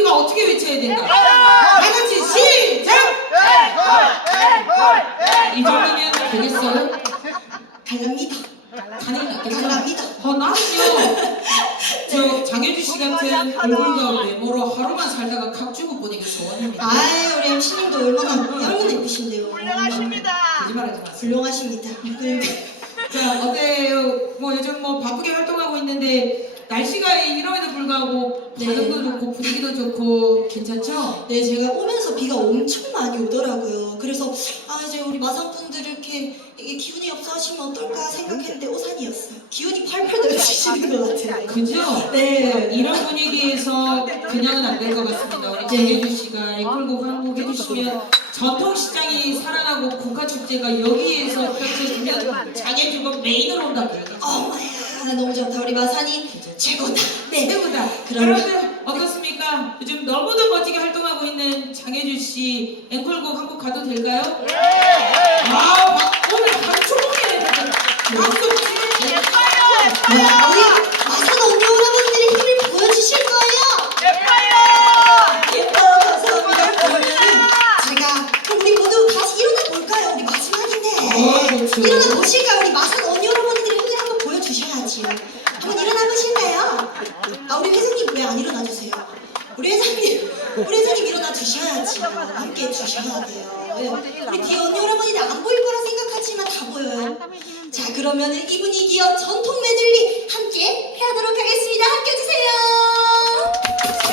우리가 어떻게 외쳐야 된다. 다 같이 시작. 이 정도면 되겠어요? 달랍니다. 가능이 낫겠죠? 달랍니다. 어, 나는요, 저 장효주 씨 같은 얼굴과 외모로 하루만 살다가 각주고 보내기 소원합니다. 아이 우리 MC님도 얼마나 얼마나 예쁘신데요. 거짓말하지 마세요. 훌륭하십니다. 네. 자, 어때요? 뭐 요즘 뭐 바쁘게 활동하고 있는데 날씨가 이럼에도 불구하고 네. 반응도 좋고 분위기도 좋고 괜찮죠? 네, 제가 오면서 비가 엄청 많이 오더라고요. 그래서 아 이제 우리 마산분들 이렇게 이게 기운이 없어 하시면 어떨까 생각했는데 오산이었어요. 기운이 팔팔 넘치시는 것 같아요. 그죠? 네. 이런 분위기에서 그냥은 안 될 것 같습니다. 우리 장혜주 씨가 애플곡 한곡 해주시면 전통시장이 살아나고 국화축제가 여기에서 펼쳐지면 장혜주가 메인으로 온다 그러겠죠. 어머 야, 너무 좋다. 우리 마산이 최고다. 네. 최고다. 그럼- 여러분들 어떻습니까? 요즘 너무도 멋지게 활동하고 있는 장혜주 씨 앵콜곡 한 곡 가도 될까요? 아, 박- 오늘 하루 종일 박수 우리 회장님, 우리 회장님 일어나 주셔야지요. 함께 해주셔야 돼요. 예. 우리 뒤에 언니 오라버니들 안 보일 거라 생각하지만 다 보여요. 자, 그러면은 이 분위기여 전통 메들리 함께 해하도록 하겠습니다. 함께 해주세요.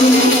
여기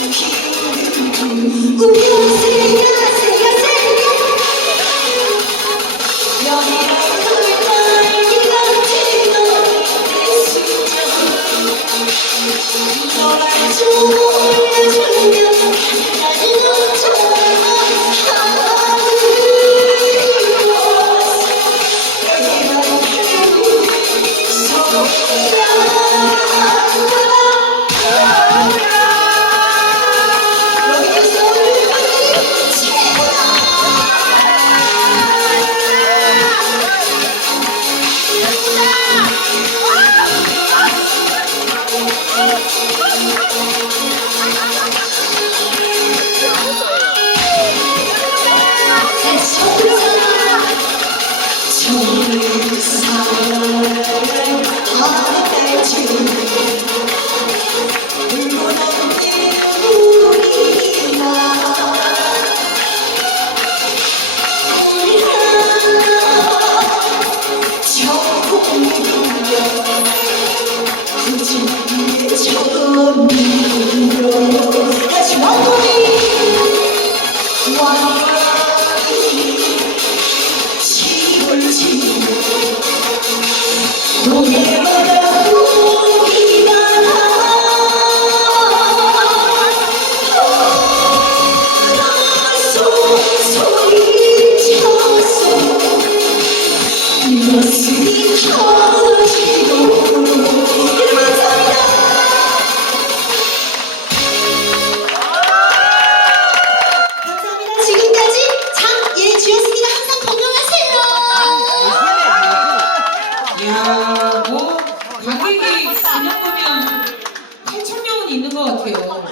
것 같아요.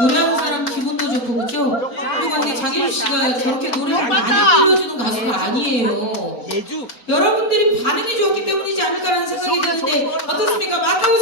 노래하는 사람 기분도 좋고 그죠? 그리고 우리 장혜주 씨가 저렇게 노래 많이 불러주는 가수가 아니에요. 예주 여러분들이 반응이 좋았기 때문이지 않을까라는 생각이 드는데 어떻습니까? 맞다고